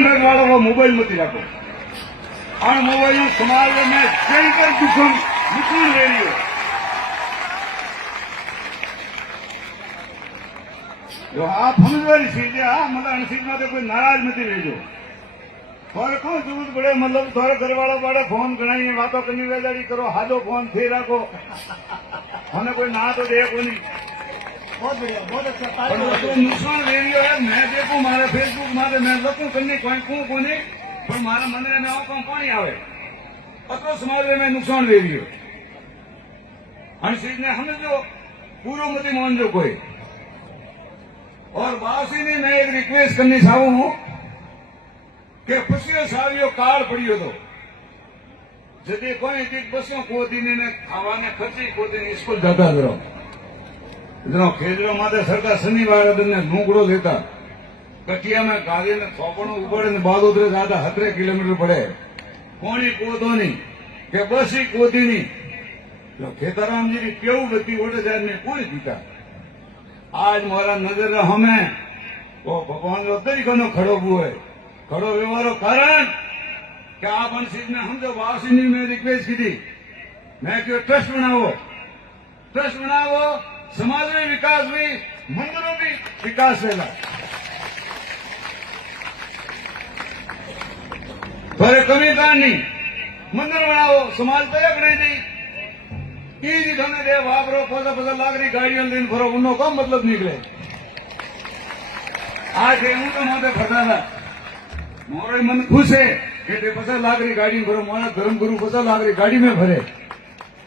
pen वाला वो mobile मत रखो और मोबाइल समाज में कई कर दुखम नुकसान ले लियो जो आप समझवारी चीज है मतलब अनसीज में कोई नाराज मत रहो थोड़े कौन जरूरत पड़े मतलब थोड़े घर वाला बड़े फोन गणाई बातों करनी वेदारी करो हाथों फोन थी रखो हमें कोई ना तो दे कोई नहीं बहुत बढ़िया बहुत अच्छा तो नुकसान ले लियो है मैं देखूं मारे फेसबुक मारे मैं लखूं करनी कोई को नहीं पर मारा मंदिर में आओ पानी आवे अतो समाज में नुकसान ले लियो अनसीज ने समझो पूरो मत मान जो कोई और वासी ने मैं एक रिक्वेस्ट करनी चाहूं हूं कि पसियो सावियो काल पड़ियो तो जदे कोई एक पसियो कोदी ने खावा ने खर्ची कोदी ने स्कूल जाता करो इतना खेजरो माते सरकार शनिवार दिन ने ढूंढो देता कटिया में गाड़ी ने थोपड़ो उबड़े ने बाद उधरे ज्यादा 17 किलोमीटर पड़े कोणी कोदो नहीं के बसी कोदी नहीं तो खेताराम जी की केव बत्ती ओटे जाए में कोई पीता आज मोरा नजर हमें वो भगवान जो तरीको नो खड़ो हुए खड़ो व्यवहारो कारण क्या आप अनसीज में हम जो वासिनी में रिक्वेस्ट की थी मैं क्यों ट्रस्ट बनाओ समाज में विकास भी मंदिरों में विकास वेला थोड़े कमी का नहीं मंदिर बनाओ समाज तक नहीं दी ई धने दे वापरो 50 लाख री गाड़ियों दिन फरो उन्नो कम मतलब निकले आज हूँ तो माते फटा था मोरो मन खुश है कि 50 लाख री गाड़ी भरो मोरा धर्मगुरु 50 लाख री गाड़ी में भरे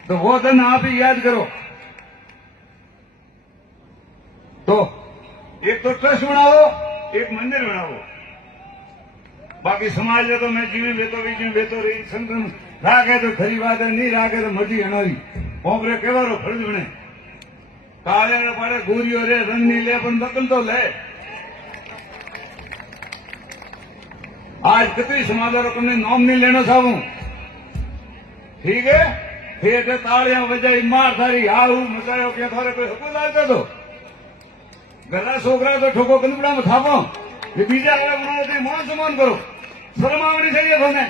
तो वो धन आप ही याद करो तो एक तो ट्रस्ट बनाओ एक मंदिर बनाओ बाकी समाज है तो मैं जीवी बेतो रही संगठन राखे तो खरी बात है नहीं राखे तो मर्जी हमारी ओपरे केवारो फर्ज बने काले ने पाड़े गोरियो रे रंग नहीं ले अपन बकल तो ले आज कितनी समाचारों को नाम नहीं लेना चाहूं ठीक है फिर तालियां बजाई मार थारी हाउ मचायो क्या थारे कोई हुकुम लागे तो गला छोकरा तो ठोको कंदुड़ा में खापो ये बीजा आवे बनाओ मान सम्मान करो शर्म आवनी चाहिए थोने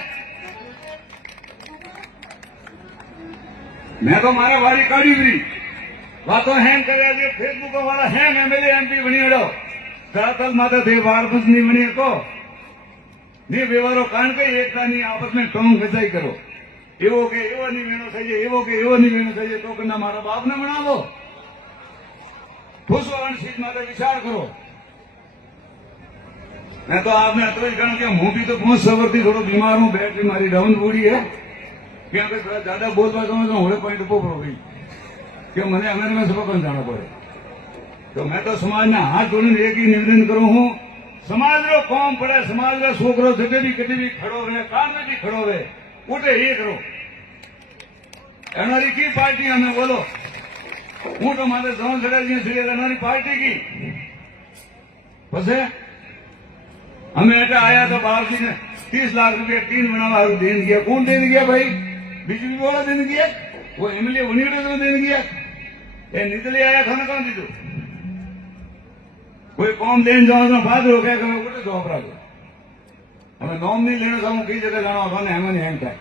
मैं तो मारा वारी काढ़ी हुई बातों हैंग करे फेसबुक वाला हैंग एमएलए एमपी बनी हड़ो दातल माता थे बार कुछ नहीं बनी को नहीं व्यवहारो कारण के एकता नहीं आपस में टोंग खचाई करो एवो के एवो नहीं वेनो चाहिए एवो के एवो नहीं वेनो चाहिए तो कन्ना मारा बाप ने बनावो खुश होने चीज माता विचार करो मैं तो आपने अतरे गण के मुंह भी तो बहुत सवरती थोड़ा बीमार हूँ बैटरी मारी डाउन बूढ़ी है क्या ज्यादा बोलवा तो होड़े पॉइंट पोपड़ो गई कि मैंने अमेरिका में सबक जाना पड़े तो मैं तो समाज ने हाथ जोड़ने एक ही निवेदन करूं हूं समाज रो कौम पड़े समाज रो छोकरो जटे भी कटी भी खड़ो रहे काम में भी खड़ो रहे उठे ये करो एनारी की पार्टी हमें बोलो हूँ तो मारे जौन चढ़े एनारी पार्टी की बस हमें ऐसा आया तो बाप जी ने 30 लाख रुपया टीन बनावा देन गया कौन देन गया भाई बीजेपी वाला देन गया वो एमएलए उन्हीं को देन गया ये निकले आया खाना कौन दीदो कोई कौम देन जाओ फादर हो गया कि मैं उठे जवाब रखो हमें नॉम नहीं लेना चाहूँ कई जगह जाना होता हेमन हैंग था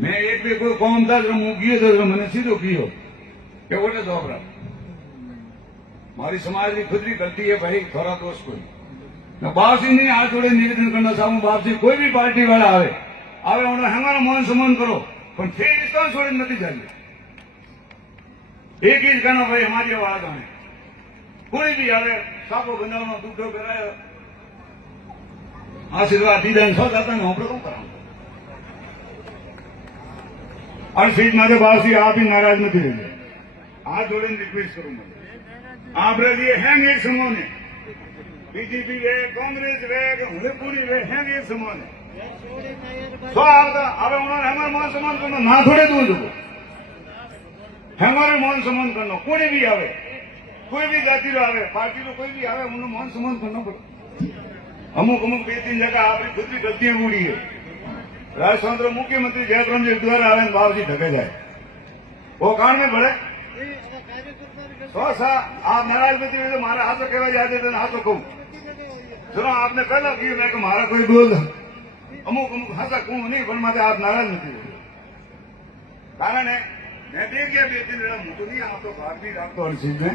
मैं एक भी कोई कौम था जो मुंह किए तो मैंने सीधो कियो कि उठे जवाब रखो हमारी समाज की खुद की गलती है भाई थोड़ा दोस्त कोई मैं बाप जी नहीं हाथ जोड़े निवेदन करना चाहूँ बाप जी कोई भी पार्टी वाला आवे उन्हें हमारा मान सम्मान करो पर फिर इसका छोड़े नहीं चाहिए एक ही कहना भाई हमारी आवाज आए कोई भी आवे सापो बनावनो दूधो करायो आशीर्वाद दीदा सौ जाता है हम लोग कराऊंगा और सीट मारे बाप जी आप ही नाराज मत रहिए हाथ जोड़े रिक्वेस्ट करूंगा आप लिए हैंग एक समूह ने बीजेपी वे कांग्रेस वे पूरी वे हैं एक समान तो अब उन्होंने हमारे मान सम्मान करना ना थोड़े दूर दो हमारे मान सम्मान करना कोई भी आवे कोई भी जाति रो आवे पार्टी रो कोई भी आवे उन्होंने मान सम्मान करना पड़े अमुक 2-3 जगह आपकी खुद की गलतियां हुई है राजस्थान रो मुख्यमंत्री जयप्रम जी द्वारा आवे बाबू जी ढके जाए वो कारण में बढ़े तो सा आप नाराज मत तो मारा हाथों कहवा जाते थे हाथों कहूं ચલો આપને પહેલા કહ્યું મેં કે મારા કોઈ બોલ અમુક હાથા કું નહીં પણ માટે આપ નારાજ નથી કારણ હે મેં દેખ્યા બે ત્રણ જણા મોટું નહીં આ તો ભાગ બી રાખતો હર ચીજ ને